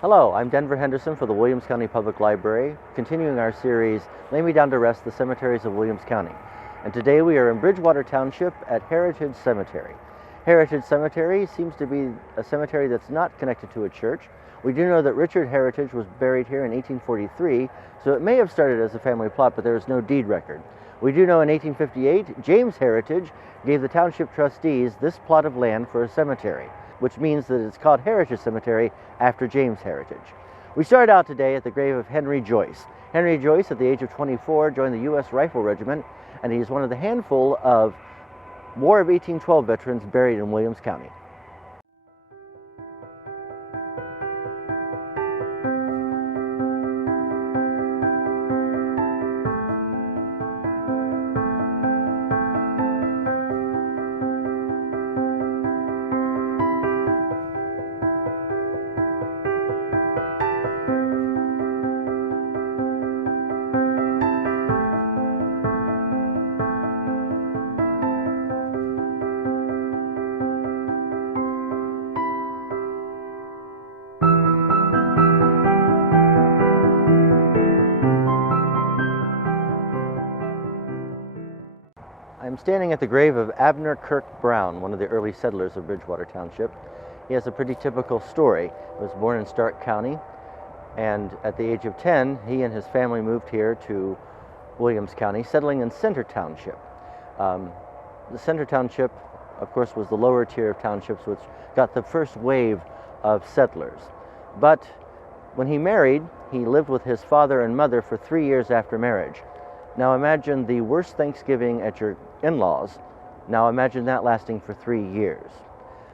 Hello, I'm Denver Henderson for the Williams County Public Library, continuing our series, Lay Me Down to Rest, the Cemeteries of Williams County. And today we are in Bridgewater Township at Heritage Cemetery. Heritage Cemetery seems to be a cemetery that's not connected to a church. We do know that Richard Heritage was buried here in 1843, so it may have started as a family plot, but there is no deed record. We do know in 1858, James Heritage gave the township trustees this plot of land for a cemetery, which means that it's called Heritage Cemetery after James Heritage. We start out today at the grave of Henry Joyce. Henry Joyce, at the age of 24, joined the U.S. Rifle Regiment, and he's one of the handful of War of 1812 veterans buried in Williams County. I'm standing at the grave of Abner Kirk Brown, one of the early settlers of Bridgewater Township. He has a pretty typical story. He was born in Stark County, and at the age of 10, he and his family moved here to Williams County, settling in Center Township. The Center Township, of course, was the lower tier of townships which got the first wave of settlers. But when he married, he lived with his father and mother for 3 years after marriage. Now imagine the worst Thanksgiving at your in-laws. Now imagine that lasting for 3 years.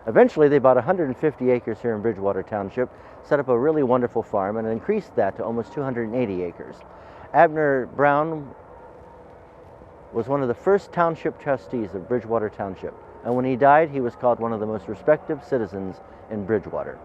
Eventually they bought 150 acres here in Bridgewater Township, set up a really wonderful farm, and increased that to almost 280 acres. Abner Brown was one of the first township trustees of Bridgewater Township, and when he died, he was called one of the most respected citizens in Bridgewater.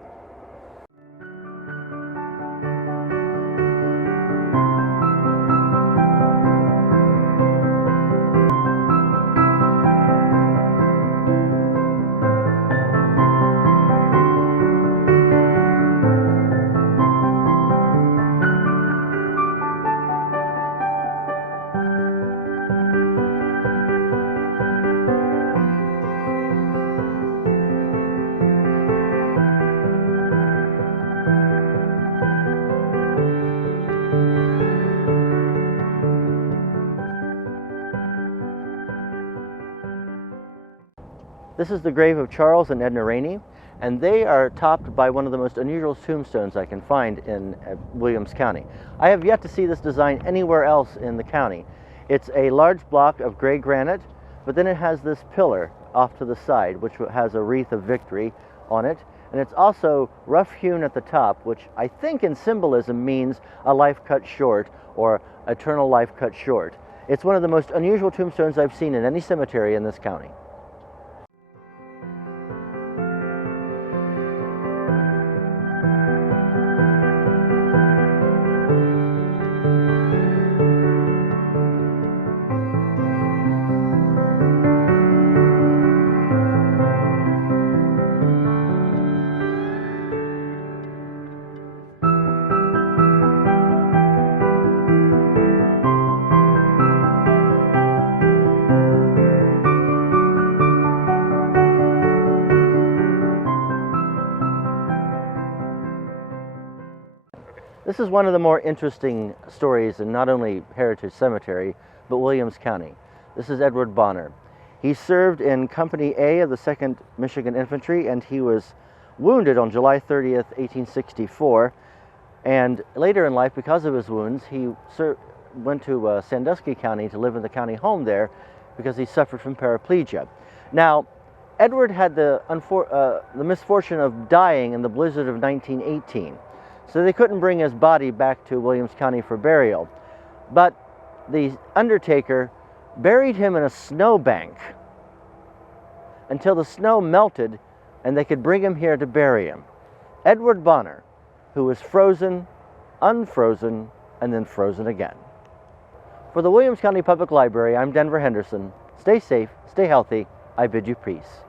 This is the grave of Charles and Edna Rainey, and they are topped by one of the most unusual tombstones I can find in Williams County. I have yet to see this design anywhere else in the county. It's a large block of gray granite, but then it has this pillar off to the side, which has a wreath of victory on it, and it's also rough-hewn at the top, which I think in symbolism means a life cut short or eternal life cut short. It's one of the most unusual tombstones I've seen in any cemetery in this county. This is one of the more interesting stories in not only Heritage Cemetery, but Williams County. This is Edward Bonner. He served in Company A of the 2nd Michigan Infantry, and he was wounded on July 30th, 1864. And later in life, because of his wounds, he went to Sandusky County to live in the county home there because he suffered from paraplegia. Now, Edward had the misfortune of dying in the blizzard of 1918. So they couldn't bring his body back to Williams County for burial. But the undertaker buried him in a snowbank until the snow melted and they could bring him here to bury him. Edward Bonner, who was frozen, unfrozen, and then frozen again. For the Williams County Public Library, I'm Denver Henderson. Stay safe, stay healthy. I bid you peace.